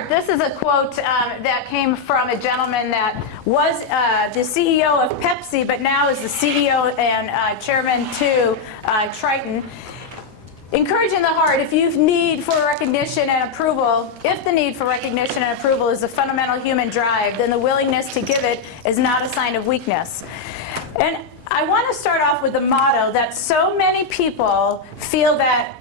heart. This is a quote that came from a gentleman that was the CEO of Pepsi, but now is the CEO and chairman to Triton. Encouraging the heart, if you need for recognition and approval, if the need for recognition and approval is a fundamental human drive, then the willingness to give it is not a sign of weakness. And I want to start off with the motto that so many people feel that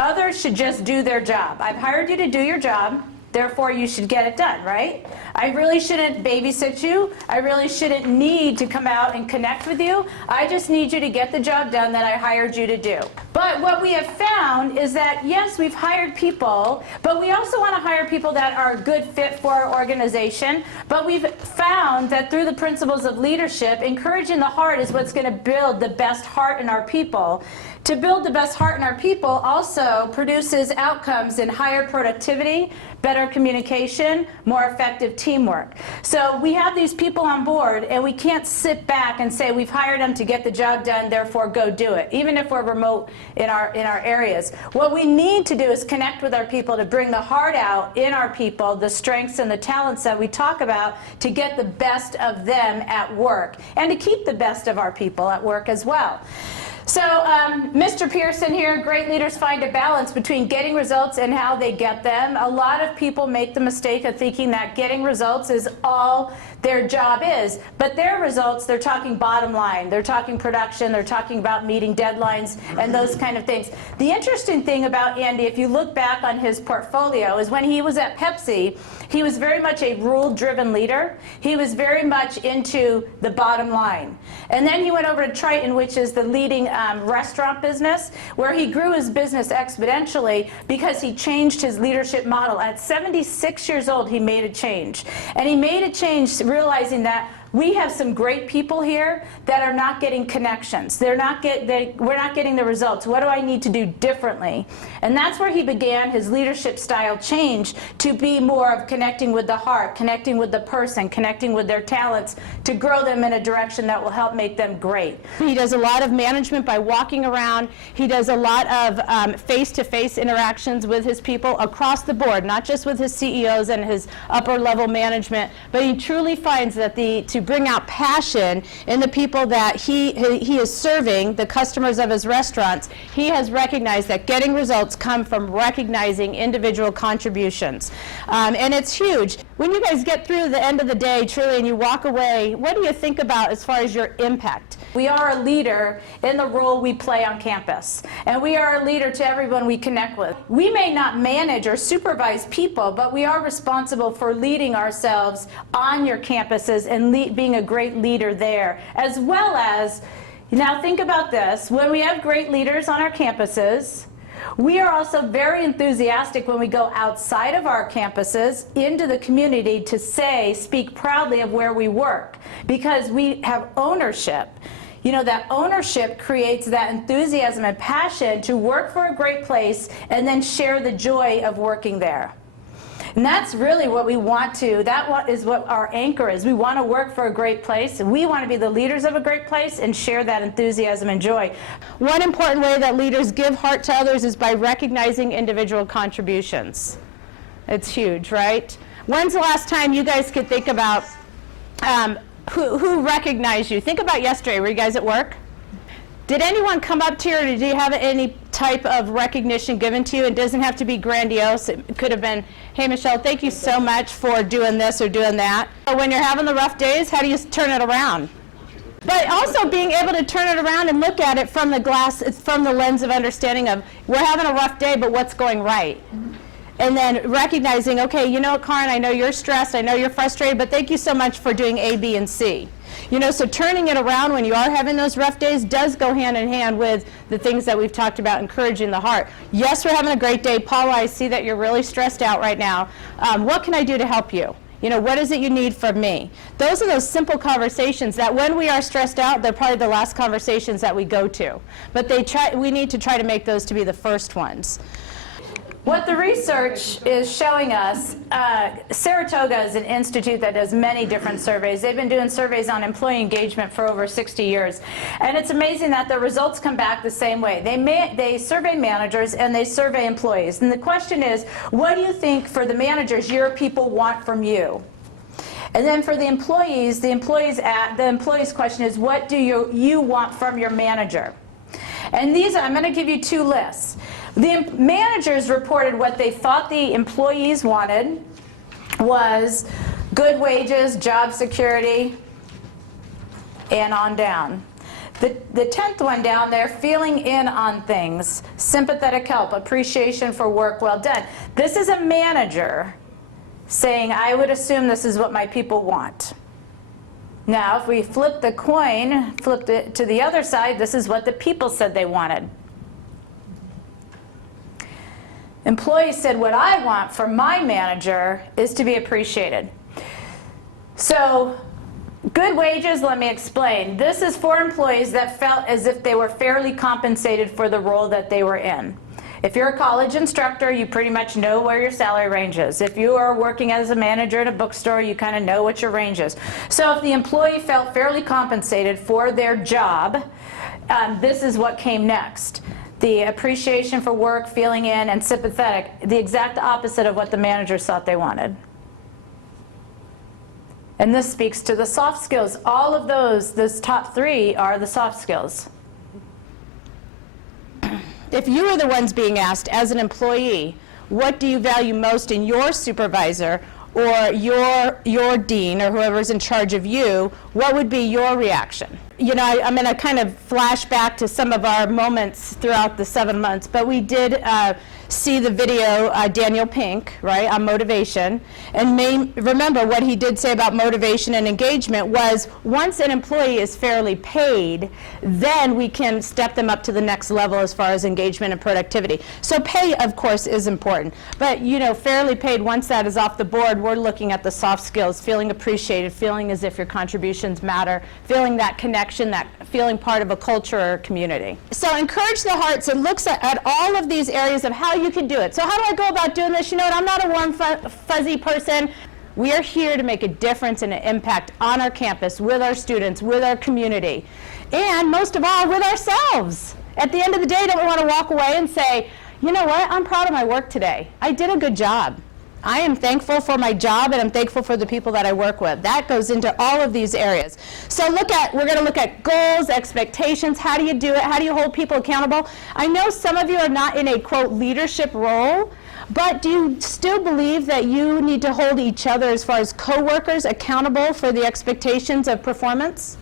others should just do their job. I've hired you to do your job, therefore you should get it done, right? I really shouldn't babysit you. I really shouldn't need to come out and connect with you. I just need you to get the job done that I hired you to do. But what we have found is that, yes, we've hired people, but we also want to hire people that are a good fit for our organization. But we've found that through the principles of leadership, encouraging the heart is what's going to build the best heart in our people. To build the best heart in our people also produces outcomes in higher productivity, better communication, more effective teamwork. So we have these people on board, and we can't sit back and say we've hired them to get the job done, therefore go do it, even if we're remote in our areas. What we need to do is connect with our people to bring the heart out in our people, the strengths and the talents that we talk about, to get the best of them at work, and to keep the best of our people at work as well. So Mr. Pearson here, great leaders find a balance between getting results and how they get them. A lot of people make the mistake of thinking that getting results is all their job is. But their results, they're talking bottom line. They're talking production. They're talking about meeting deadlines and those kind of things. The interesting thing about Andy, if you look back on his portfolio, is when he was at Pepsi, he was very much a rule-driven leader. He was very much into the bottom line. And then he went over to Triton, which is the leading restaurant business, where he grew his business exponentially because he changed his leadership model. At 76 years old, he made a change. And he made a change realizing that we have some great people here that are not getting connections. We're not getting the results. What do I need to do differently? And that's where he began his leadership style change to be more of connecting with the heart, connecting with the person, connecting with their talents to grow them in a direction that will help make them great. He does a lot of management by walking around. He does a lot of face-to-face interactions with his people across the board, not just with his CEOs and his upper-level management, but he truly finds that to bring out passion in the people that he is serving, the customers of his restaurants, he has recognized that getting results come from recognizing individual contributions. And it's huge. When you guys get through the end of the day, truly, and you walk away, what do you think about as far as your impact? We are a leader in the role we play on campus. And we are a leader to everyone we connect with. We may not manage or supervise people, but we are responsible for leading ourselves on your campuses and being a great leader there, as well as, now think about this, when we have great leaders on our campuses, we are also very enthusiastic when we go outside of our campuses into the community to speak proudly of where we work, because we have ownership. You know, that ownership creates that enthusiasm and passion to work for a great place and then share the joy of working there. And that's really what we want to, that is what our anchor is. We want to work for a great place, and we want to be the leaders of a great place and share that enthusiasm and joy. One important way that leaders give heart to others is by recognizing individual contributions. It's huge, right? When's the last time you guys could think about who recognized you? Think about yesterday. Were you guys at work? Did anyone come up to you, or did you have any type of recognition given to you? It doesn't have to be grandiose. It could have been, hey, Michelle, thank you so much for doing this or doing that. When you're having the rough days, how do you turn it around? But also being able to turn it around and look at it from the lens of understanding of, we're having a rough day, but what's going right? And then recognizing, okay, you know what, Karin, I know you're stressed, I know you're frustrated, but thank you so much for doing A, B, and C. You know, so turning it around when you are having those rough days does go hand in hand with the things that we've talked about, encouraging the heart. Yes, we're having a great day. Paula, I see that you're really stressed out right now. What can I do to help you? You know, what is it you need from me? Those are those simple conversations that when we are stressed out, they're probably the last conversations that we go to. But we need to try to make those to be the first ones. What the research is showing us, Saratoga is an institute that does many different surveys. They've been doing surveys on employee engagement for over 60 years. And it's amazing that the results come back the same way. They survey managers and they survey employees. And the question is, what do you think for the managers your people want from you? And then for the employees question is, what do you want from your manager? And these, I'm going to give you two lists. The managers reported what they thought the employees wanted was good wages, job security, and on down. The 10th one down there, feeling in on things, sympathetic help, appreciation for work well done. This is a manager saying, I would assume this is what my people want. Now, if we flip the coin, flipped it to the other side, this is what the people said they wanted. Employees said, what I want from my manager is to be appreciated. So, good wages, let me explain. This is for employees that felt as if they were fairly compensated for the role that they were in. If you're a college instructor, you pretty much know where your salary range is. If you are working as a manager at a bookstore, you kind of know what your range is. So if the employee felt fairly compensated for their job, this is what came next. The appreciation for work, feeling in, and sympathetic, the exact opposite of what the managers thought they wanted. And this speaks to the soft skills. All of those top three are the soft skills. If you are the ones being asked as an employee, what do you value most in your supervisor or your dean or whoever's in charge of you, what would be your reaction? You know, I'm going to kind of flash back to some of our moments throughout the 7 months, but we did see the video, Daniel Pink, right, on motivation. And remember what he did say about motivation and engagement was once an employee is fairly paid, then we can step them up to the next level as far as engagement and productivity. So pay, of course, is important. But, you know, fairly paid, once that is off the board, we're looking at the soft skills, feeling appreciated, feeling as if your contributions matter, feeling that connection, that feeling part of a culture or community. So encourage the hearts and looks at all of these areas of how you can do it. So how do I go about doing this? You know what, I'm not a warm, fuzzy person. We are here to make a difference and an impact on our campus, with our students, with our community, and most of all, with ourselves. At the end of the day, don't we want to walk away and say, you know what, I'm proud of my work today. I did a good job. I am thankful for my job, and I'm thankful for the people that I work with. That goes into all of these areas. So we're going to look at goals, expectations. How do you do it? How do you hold people accountable? I know some of you are not in a, quote, leadership role, but do you still believe that you need to hold each other as far as coworkers accountable for the expectations of performance?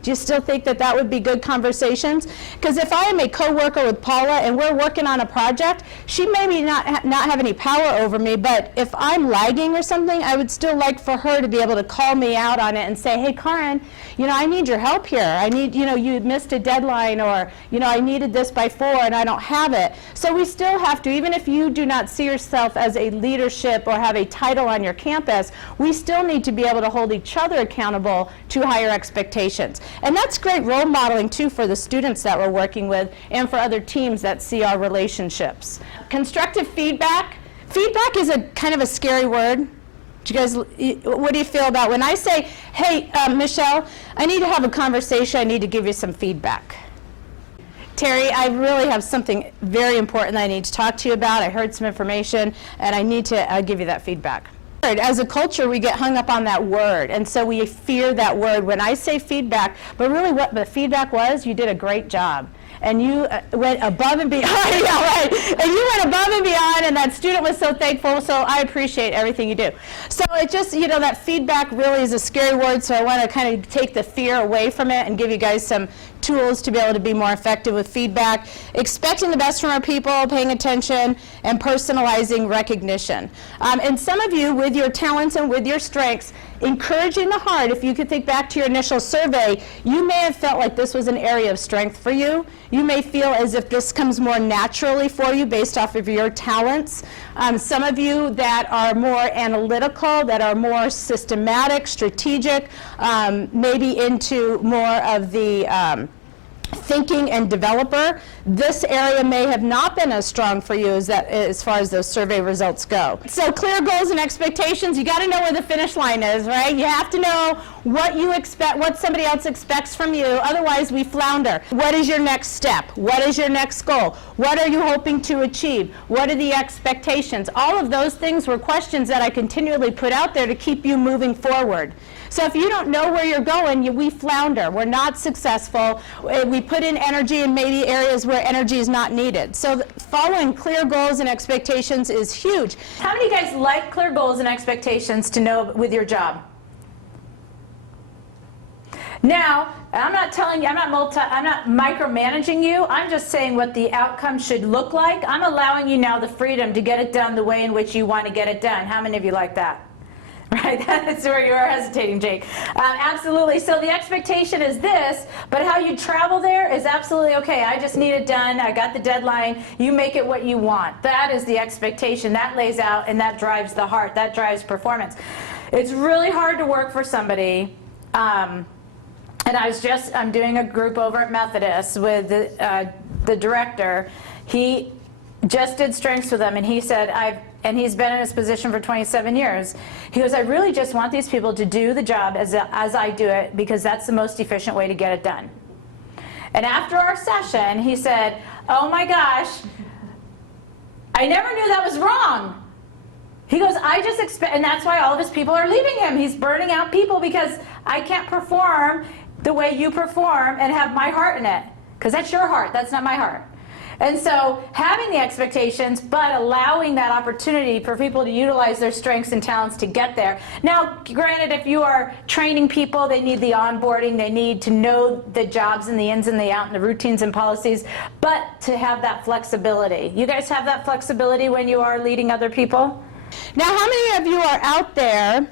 Do you still think that that would be good conversations? Because if I am a coworker with Paula and we're working on a project, she may not have any power over me, but if I'm lagging or something, I would still like for her to be able to call me out on it and say, hey, Karen, you know, I need your help here. I need, you know, you missed a deadline, or, you know, I needed this by 4 and I don't have it. So we still have to, even if you do not see yourself as a leadership or have a title on your campus, we still need to be able to hold each other accountable to higher expectations. And that's great role modeling, too, for the students that we're working with and for other teams that see our relationships. Constructive feedback. Feedback is a kind of a scary word. Do you guys, what do you feel about when I say, hey, Michelle, I need to have a conversation. I need to give you some feedback. Terry, I really have something very important that I need to talk to you about. I heard some information, and I need to give you that feedback. As a culture, we get hung up on that word, and so we fear that word when I say feedback, but really what the feedback was, you did a great job. And you went above and beyond, yeah, right. And you went above and beyond, and that student was so thankful, so I appreciate everything you do. So it just, you know, that feedback really is a scary word, so I want to kind of take the fear away from it and give you guys some tools to be able to be more effective with feedback. Expecting the best from our people, paying attention, and personalizing recognition. And some of you, with your talents and with your strengths, encouraging the heart, if you could think back to your initial survey, you may have felt like this was an area of strength for you. You may feel as if this comes more naturally for you based off of your talents. Some of you that are more analytical, that are more systematic, strategic, maybe into more of the thinking and developer, this area may have not been as strong for you as far as those survey results go. So clear goals and expectations, you got to know where the finish line is, right? You have to know what you expect, what somebody else expects from you, otherwise we flounder. What is your next step? What is your next goal? What are you hoping to achieve? What are the expectations? All of those things were questions that I continually put out there to keep you moving forward. So if you don't know where you're going, we flounder. We're not successful. We put in energy in maybe areas where energy is not needed. So following clear goals and expectations is huge. How many of you guys like clear goals and expectations to know with your job? Now, I'm not telling you, I'm not micromanaging you. I'm just saying what the outcome should look like. I'm allowing you now the freedom to get it done the way in which you want to get it done. How many of you like that? Right, that's where you are hesitating, Jake. Absolutely. So the expectation is this, but how you travel there is absolutely okay. I just need it done. I got the deadline. You make it what you want. That is the expectation. That lays out and that drives the heart. That drives performance. It's really hard to work for somebody. And I'm doing a group over at Methodist with the director. He just did strengths with them, and he said, and he's been in his position for 27 years. He goes, I really just want these people to do the job as I do it, because that's the most efficient way to get it done. And after our session, he said, oh my gosh, I never knew that was wrong. He goes, I just expect, and that's why all of his people are leaving him. He's burning out people because I can't perform the way you perform and have my heart in it. Because that's your heart, that's not my heart. And so having the expectations, but allowing that opportunity for people to utilize their strengths and talents to get there. Now, granted, if you are training people, they need the onboarding, they need to know the jobs and the ins and the outs and the routines and policies, but to have that flexibility. You guys have that flexibility when you are leading other people? Now, how many of you are out there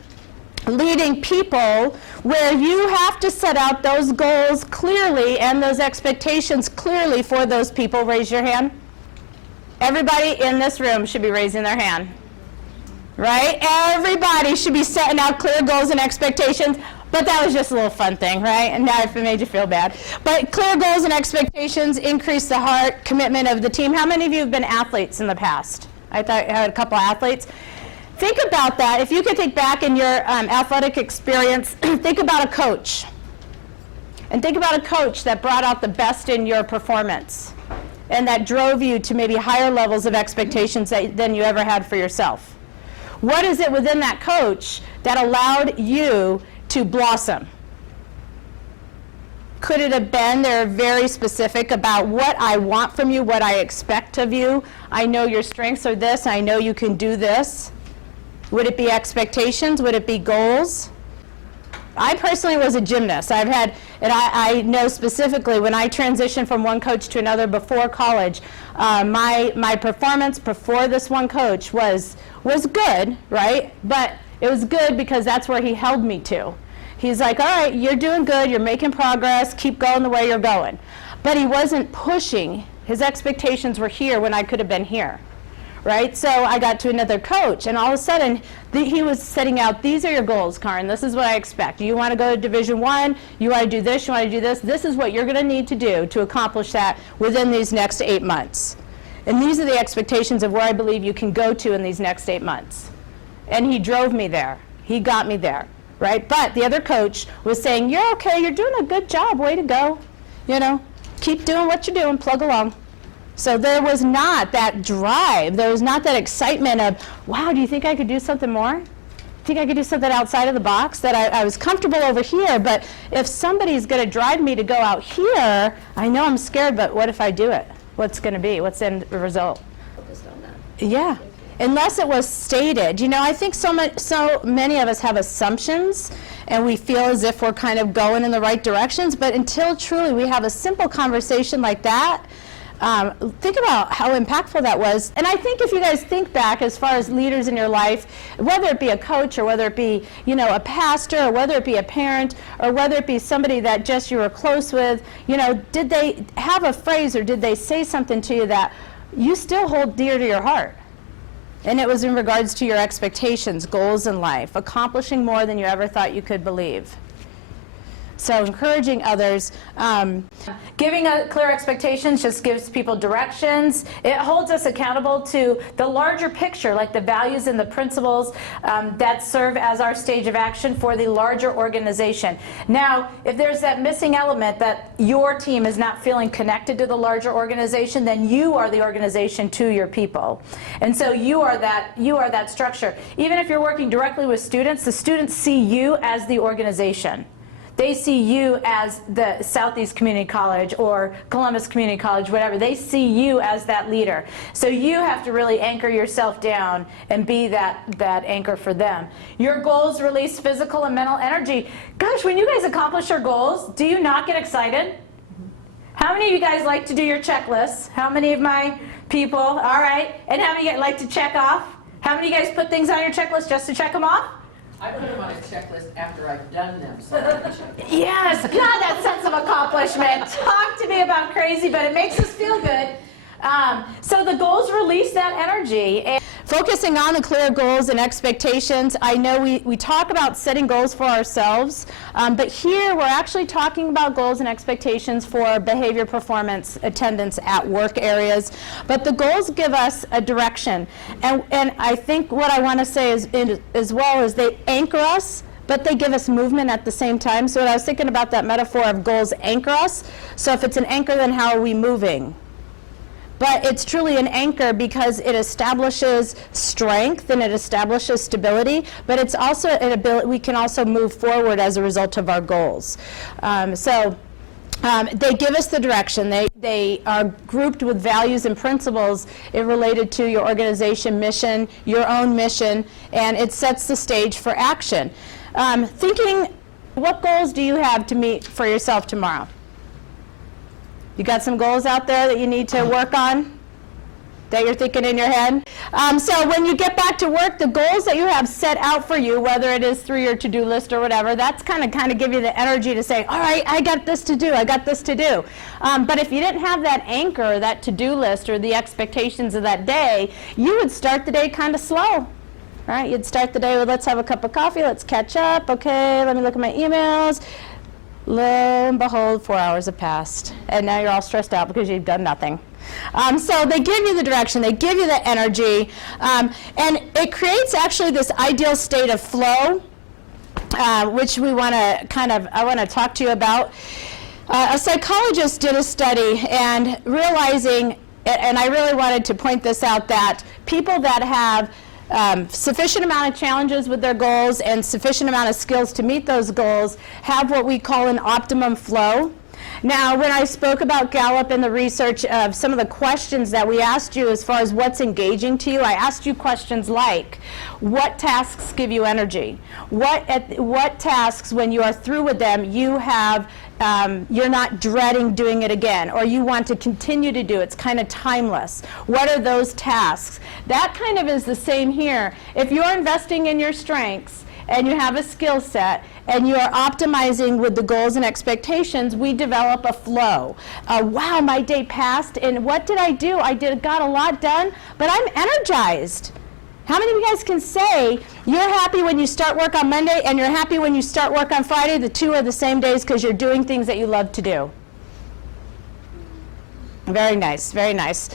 leading people where you have to set out those goals clearly and those expectations clearly for those people? Raise your hand. Everybody in this room should be raising their hand, right? Everybody should be setting out clear goals and expectations, but that was just a little fun thing, right? And now if it made you feel bad. But clear goals and expectations increase the heart, commitment of the team. How many of you have been athletes in the past? I thought I had a couple athletes. Think about that. If you could think back in your athletic experience, think about a coach. And think about a coach that brought out the best in your performance and that drove you to maybe higher levels of expectations than you ever had for yourself. What is it within that coach that allowed you to blossom? Could it have been they're very specific about what I want from you, what I expect of you? I know your strengths are this, I know you can do this. Would it be expectations? Would it be goals? I personally was a gymnast. I know specifically when I transitioned from one coach to another before college, my performance before this one coach was good, right? But it was good because that's where he held me to. He's like, all right, you're doing good, you're making progress, keep going the way you're going. But he wasn't pushing. His expectations were here when I could have been here. Right? So I got to another coach, and all of a sudden, he was setting out, these are your goals, Karen. This is what I expect. You want to go to Division I, you want to do this, you want to do this. This is what you're going to need to do to accomplish that within these next 8 months. And these are the expectations of where I believe you can go to in these next 8 months. And he drove me there. He got me there. Right? But the other coach was saying, you're okay, you're doing a good job, way to go. You know, keep doing what you're doing, plug along. So there was not that drive, there was not that excitement of, wow, do you think I could do something more? Think I could do something outside of the box? That I was comfortable over here, but if somebody's going to drive me to go out here, I know I'm scared, but what if I do it? What's going to be? What's the end result? Focused on that. Yeah, unless it was stated. You know, I think so many of us have assumptions, and we feel as if we're kind of going in the right directions, but until truly we have a simple conversation like that, think about how impactful that was. And I think if you guys think back as far as leaders in your life, whether it be a coach or whether it be, you know, a pastor or whether it be a parent or whether it be somebody that just you were close with, you know, did they have a phrase or did they say something to you that you still hold dear to your heart? And it was in regards to your expectations, goals in life, accomplishing more than you ever thought you could believe. So encouraging others. Giving clear expectations just gives people directions. It holds us accountable to the larger picture, like the values and the principles that serve as our stage of action for the larger organization. Now, if there's that missing element that your team is not feeling connected to the larger organization, then you are the organization to your people. And so you are that structure. Even if you're working directly with students, the students see you as the organization. They see you as the Southeast Community College or Columbus Community College, whatever. They see you as that leader. So you have to really anchor yourself down and be that anchor for them. Your goals release physical and mental energy. Gosh, when you guys accomplish your goals, do you not get excited? How many of you guys like to do your checklists? How many of my people? All right. And how many of you like to check off? How many of you guys put things on your checklist just to check them off? I put them on a checklist after I've done them. So I can check them. Yes, God, that sense of accomplishment. Talk to me about crazy, but it makes us feel good. So the goals release that energy. Focusing on the clear goals and expectations. I know we talk about setting goals for ourselves, but here we're actually talking about goals and expectations for behavior, performance, attendance at work areas. But the goals give us a direction. And I think what I want to say is, as well is they anchor us, but they give us movement at the same time. So I was thinking about that metaphor of goals anchor us. So if it's an anchor, then how are we moving? But it's truly an anchor because it establishes strength and it establishes stability, but it's also an ability, we can also move forward as a result of our goals. They give us the direction. They are grouped with values and principles related to your organization mission, your own mission, and it sets the stage for action. Thinking, what goals do you have to meet for yourself tomorrow? You got some goals out there that you need to work on that you're thinking in your head? So when you get back to work, the goals that you have set out for you, whether it is through your to-do list or whatever, that's kind of give you the energy to say, all right, I got this to do, I got this to do. But if you didn't have that anchor, that to-do list or the expectations of that day, you would start the day kind of slow. Right? You'd start the day with, let's have a cup of coffee, let's catch up, okay, let me look at my emails. Lo and behold, 4 hours have passed, and now you're all stressed out because you've done nothing. So they give you the direction, they give you the energy, and it creates actually this ideal state of flow, which we want to I want to talk to you about. A psychologist did a study and realizing, and I really wanted to point this out, that people that have sufficient amount of challenges with their goals and sufficient amount of skills to meet those goals have what we call an optimum flow. Now, when I spoke about Gallup and the research of some of the questions that we asked you as far as what's engaging to you, I asked you questions like, what tasks give you energy? What tasks, when you are through with them, you have, you're not dreading doing it again, or you want to continue to do? It's kind of timeless. What are those tasks? That kind of is the same here. If you're investing in your strengths, and you have a skill set, and you are optimizing with the goals and expectations, we develop a flow. Wow, my day passed, and what did I do? Got a lot done, but I'm energized. How many of you guys can say you're happy when you start work on Monday and you're happy when you start work on Friday? The two are the same days because you're doing things that you love to do. Very nice, very nice.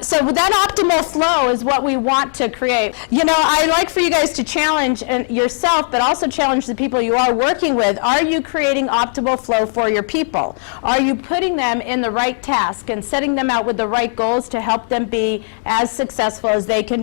So that optimal flow is what we want to create. You know, I like for you guys to challenge yourself, but also challenge the people you are working with. Are you creating optimal flow for your people? Are you putting them in the right task and setting them out with the right goals to help them be as successful as they can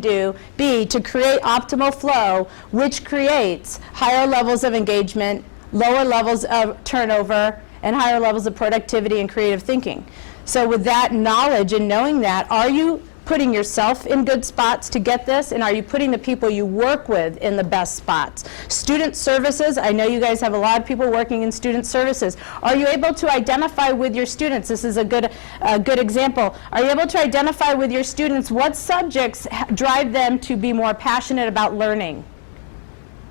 be to create optimal flow, which creates higher levels of engagement, lower levels of turnover, and higher levels of productivity and creative thinking? So with that knowledge and knowing that, are you putting yourself in good spots to get this, and are you putting the people you work with in the best spots? Student services, I know you guys have a lot of people working in student services. Are you able to identify with your students? This is a good example. Are you able to identify with your students what subjects drive them to be more passionate about learning?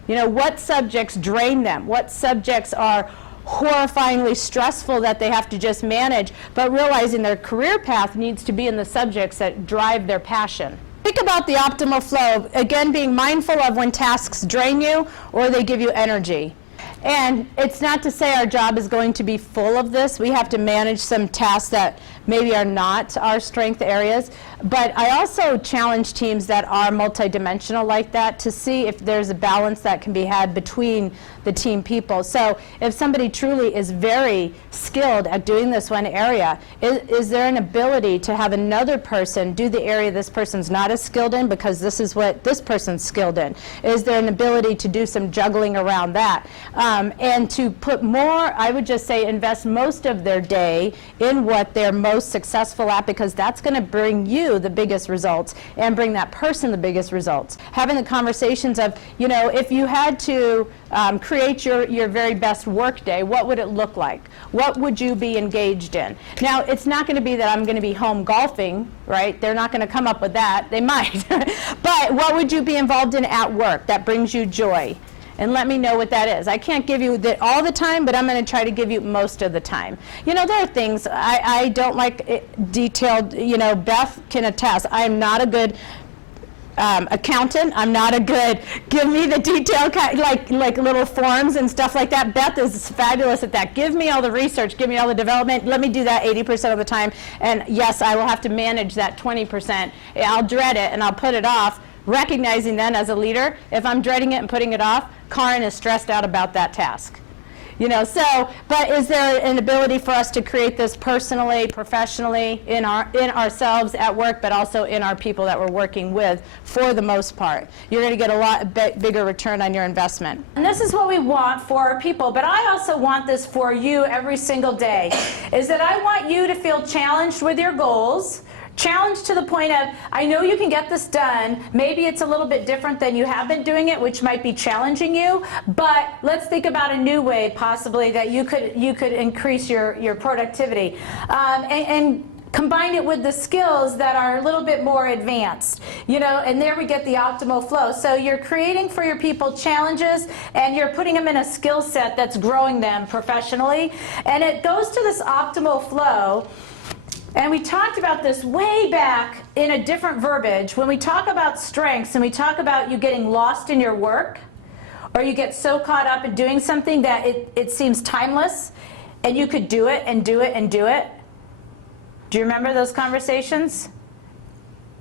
You know, what subjects drain them? What subjects are horrifyingly stressful that they have to just manage, but realizing their career path needs to be in the subjects that drive their passion. Think about the optimal flow, again being mindful of when tasks drain you or they give you energy. And it's not to say our job is going to be full of this. We have to manage some tasks that maybe are not our strength areas. But I also challenge teams that are multidimensional like that to see if there's a balance that can be had between the team people. So if somebody truly is very skilled at doing this one area, is there an ability to have another person do the area this person's not as skilled in because this is what this person's skilled in? Is there an ability to do some juggling around that? And to put more, I would just say invest most of their day in what they're most successful at, because that's going to bring you the biggest results and bring that person the biggest results. Having the conversations of, you know, if you had to create your very best work day, what would it look like? What would you be engaged in? Now, it's not going to be that I'm going to be home golfing, right? They're not going to come up with that. They might. But what would you be involved in at work that brings you joy? And let me know what that is. I can't give you that all the time, but I'm going to try to give you most of the time. You know, there are things I don't like detailed, you know, Beth can attest. I am not a good accountant. I'm not a good, give me the detail, like little forms and stuff like that. Beth is fabulous at that. Give me all the research, give me all the development. Let me do that 80% of the time. And yes, I will have to manage that 20%. I'll dread it and I'll put it off, recognizing then as a leader, if I'm dreading it and putting it off, Karen is stressed out about that task. You know, so, but is there an ability for us to create this personally, professionally, in ourselves at work, but also in our people that we're working with for the most part? You're going to get a lot bigger return on your investment. And this is what we want for our people, but I also want this for you every single day, is that I want you to feel challenged with your goals. Challenged to the point of, I know you can get this done. Maybe it's a little bit different than you have been doing it, which might be challenging you, but let's think about a new way possibly that you could increase your productivity. And combine it with the skills that are a little bit more advanced, you know, and there we get the optimal flow. So you're creating for your people challenges and you're putting them in a skill set that's growing them professionally. And it goes to this optimal flow. And we talked about this way back in a different verbiage. When we talk about strengths and we talk about you getting lost in your work, or you get so caught up in doing something that it seems timeless, and you could do it and do it and do it. Do you remember those conversations?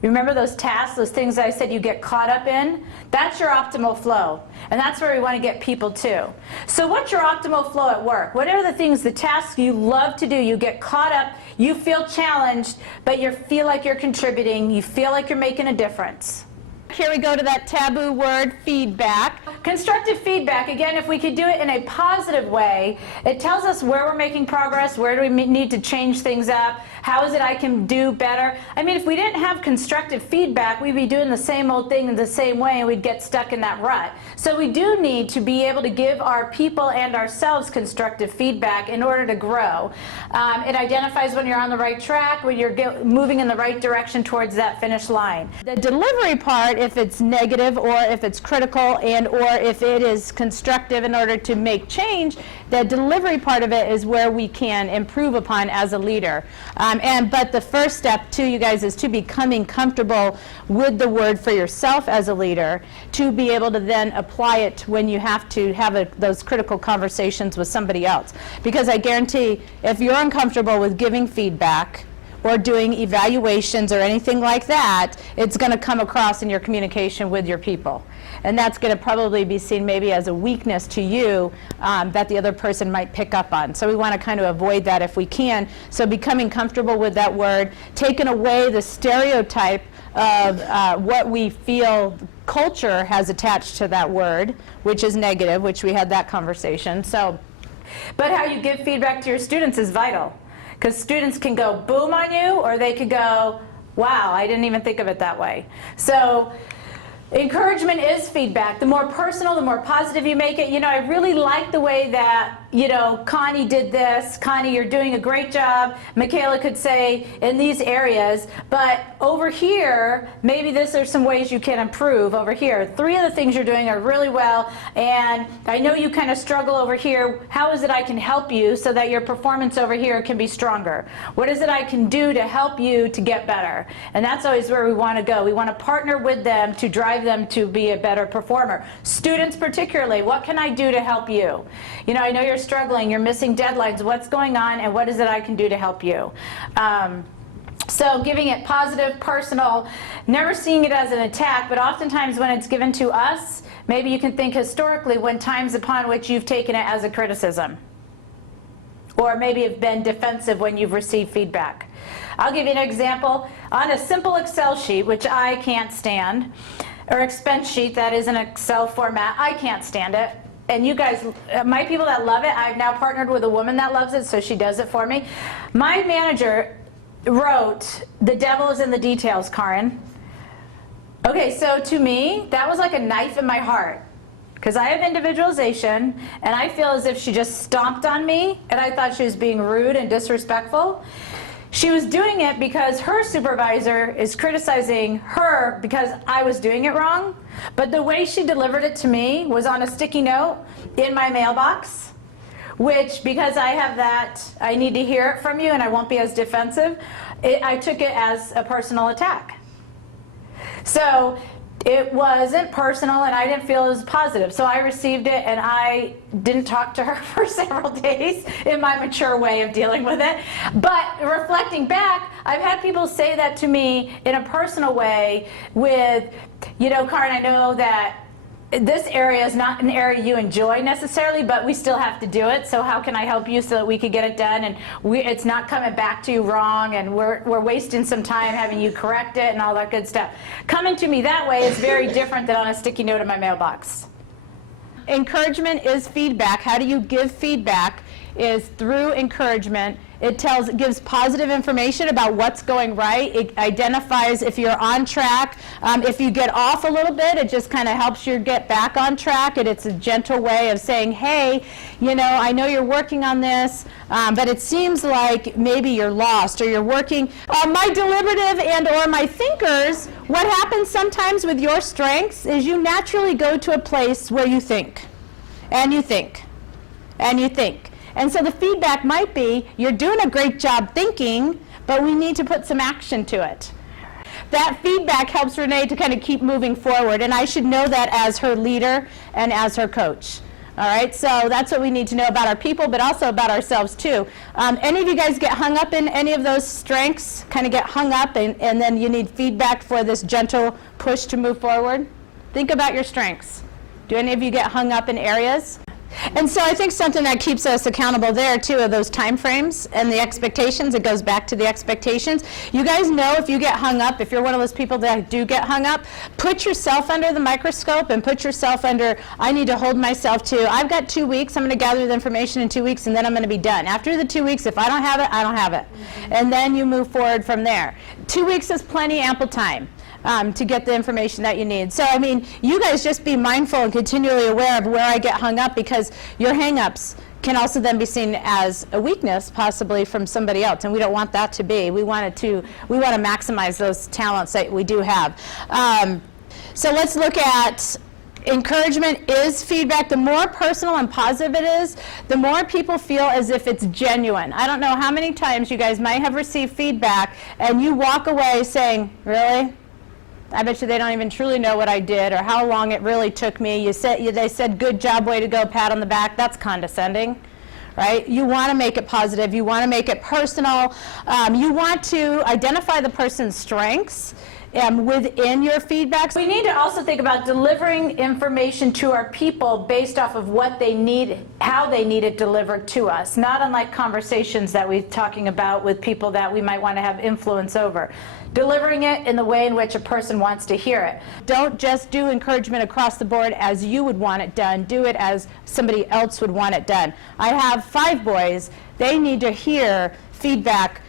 Remember those tasks, those things I said you get caught up in? That's your optimal flow. And that's where we want to get people to. So what's your optimal flow at work? What are the things, the tasks you love to do? You get caught up, you feel challenged, but you feel like you're contributing, you feel like you're making a difference. Here we go to that taboo word, feedback. Constructive feedback, again, if we could do it in a positive way, it tells us where we're making progress, where do we need to change things up, how is it I can do better. I mean, if we didn't have constructive feedback, we'd be doing the same old thing in the same way and we'd get stuck in that rut. So we do need to be able to give our people and ourselves constructive feedback in order to grow. It identifies when you're on the right track, when you're moving in the right direction towards that finish line. The delivery part, if it's negative or if it's critical and or if it is constructive in order to make change, the delivery part of it is where we can improve upon as a leader. But the first step too, you guys, is to becoming comfortable with the word for yourself as a leader, to be able to then apply it when you have to have those critical conversations with somebody else. Because I guarantee if you're uncomfortable with giving feedback or doing evaluations or anything like that, it's going to come across in your communication with your people. And that's going to probably be seen maybe as a weakness to you that the other person might pick up on. So we want to kind of avoid that if we can. So becoming comfortable with that word, taking away the stereotype of what we feel culture has attached to that word, which is negative, which we had that conversation. So, but how you give feedback to your students is vital. Because students can go boom on you, or they could go, wow, I didn't even think of it that way. So encouragement is feedback. The more personal, the more positive you make it. You know, I really like the way that Connie did this. Connie, you're doing a great job. Michaela could say in these areas, but over here, maybe there's some ways you can improve over here. 3 of the things you're doing are really well, and I know you kind of struggle over here. How is it I can help you so that your performance over here can be stronger? What is it I can do to help you to get better? And that's always where we want to go. We want to partner with them to drive them to be a better performer. Students particularly, what can I do to help you? I know you're struggling, you're missing deadlines. What's going on, and what is it I can do to help you? So giving it positive, personal, never seeing it as an attack, but oftentimes when it's given to us, maybe you can think historically when times upon which you've taken it as a criticism. Or maybe have been defensive when you've received feedback. I'll give you an example. On a simple Excel sheet, which I can't stand, or expense sheet that is an Excel format, I can't stand it. And you guys, my people that love it, I've now partnered with a woman that loves it, so she does it for me. My manager wrote, "The devil is in the details, Karen." Okay, so to me, that was like a knife in my heart. Because I have individualization, and I feel as if she just stomped on me, and I thought she was being rude and disrespectful. She was doing it because her supervisor is criticizing her because I was doing it wrong. But the way she delivered it to me was on a sticky note in my mailbox, which, because I have that, I need to hear it from you and I won't be as defensive, I took it as a personal attack. So it wasn't personal, and I didn't feel it was positive. So I received it, and I didn't talk to her for several days in my mature way of dealing with it. But reflecting back, I've had people say that to me in a personal way with, Karen, I know that this area is not an area you enjoy necessarily, but we still have to do it. So how can I help you so that we could get it done? And it's not coming back to you wrong, and we're wasting some time having you correct it and all that good stuff. Coming to me that way is very different than on a sticky note in my mailbox. Encouragement is feedback. How do you give feedback? Is through encouragement. It gives positive information about what's going right. It identifies if you're on track. If you get off a little bit, it just kind of helps you get back on track. And it's a gentle way of saying, hey, I know you're working on this, but it seems like maybe you're lost, or you're working. My deliberative and or my thinkers, what happens sometimes with your strengths is you naturally go to a place where you think, and you think, and you think. And so the feedback might be, you're doing a great job thinking, but we need to put some action to it. That feedback helps Renee to kind of keep moving forward, and I should know that as her leader and as her coach. All right, so that's what we need to know about our people, but also about ourselves too. Any of you guys get hung up in any of those strengths, kind of get hung up, and then you need feedback for this gentle push to move forward? Think about your strengths. Do any of you get hung up in areas? And so I think something that keeps us accountable there too are those time frames and the expectations. It goes back to the expectations. You guys know if you get hung up, if you're one of those people that do get hung up, put yourself under the microscope and put yourself under, I need to hold myself to, I've got 2 weeks, I'm going to gather the information in 2 weeks, and then I'm going to be done. After the 2 weeks, if I don't have it, I don't have it. And then you move forward from there. 2 weeks is plenty, ample time. To get the information that you need. So, you guys just be mindful and continually aware of where I get hung up, because your hang-ups can also then be seen as a weakness, possibly from somebody else, and we don't want that to be. We want to maximize those talents that we do have. So let's look at encouragement is feedback. The more personal and positive it is, the more people feel as if it's genuine. I don't know how many times you guys might have received feedback and you walk away saying, really? I bet you they don't even truly know what I did or how long it really took me. They said, good job, way to go, pat on the back. That's condescending, right? You want to make it positive. You want to make it personal. You want to identify the person's strengths within your feedback. We need to also think about delivering information to our people based off of what they need, how they need it delivered to us, not unlike conversations that we're talking about with people that we might want to have influence over. Delivering it in the way in which a person wants to hear it. Don't just do encouragement across the board as you would want it done. Do it as somebody else would want it done. I have 5 boys. They need to hear feedback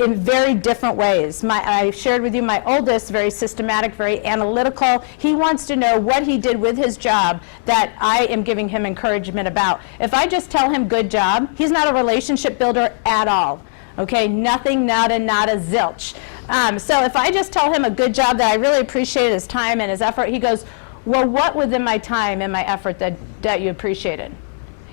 in very different ways. I shared with you my oldest, very systematic, very analytical. He wants to know what he did with his job that I am giving him encouragement about. If I just tell him good job, he's not a relationship builder at all. Okay, nothing, nada, zilch. So if I just tell him a good job that I really appreciate his time and his effort, he goes, well, what within my time and my effort that you appreciated?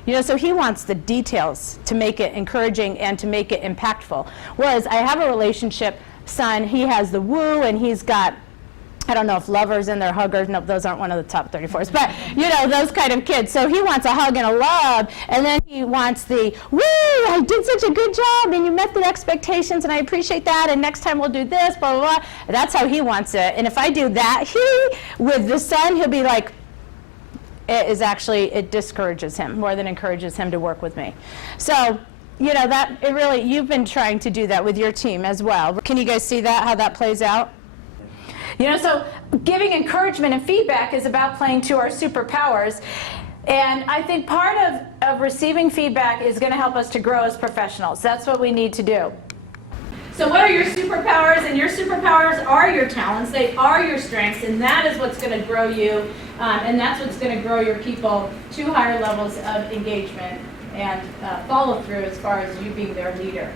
You know, so he wants the details to make it encouraging and to make it impactful. Whereas I have a relationship son, he has the woo, and he's got, I don't know if lovers in their huggers, no, those aren't one of the top 34s, but you know, those kind of kids. So he wants a hug and a love, and then he wants the, woo, I did such a good job, and you met the expectations, and I appreciate that, and next time we'll do this, blah, blah, blah. That's how he wants it. And if I do that, with the son, he'll be like, it discourages him more than encourages him to work with me. So, you know, you've been trying to do that with your team as well. Can you guys see that, how that plays out? You know, so giving encouragement and feedback is about playing to our superpowers. And I think part of receiving feedback is going to help us to grow as professionals. That's what we need to do. So what are your superpowers? And your superpowers are your talents. They are your strengths, and that is what's going to grow you, and that's what's going to grow your people to higher levels of engagement and follow through as far as you being their leader.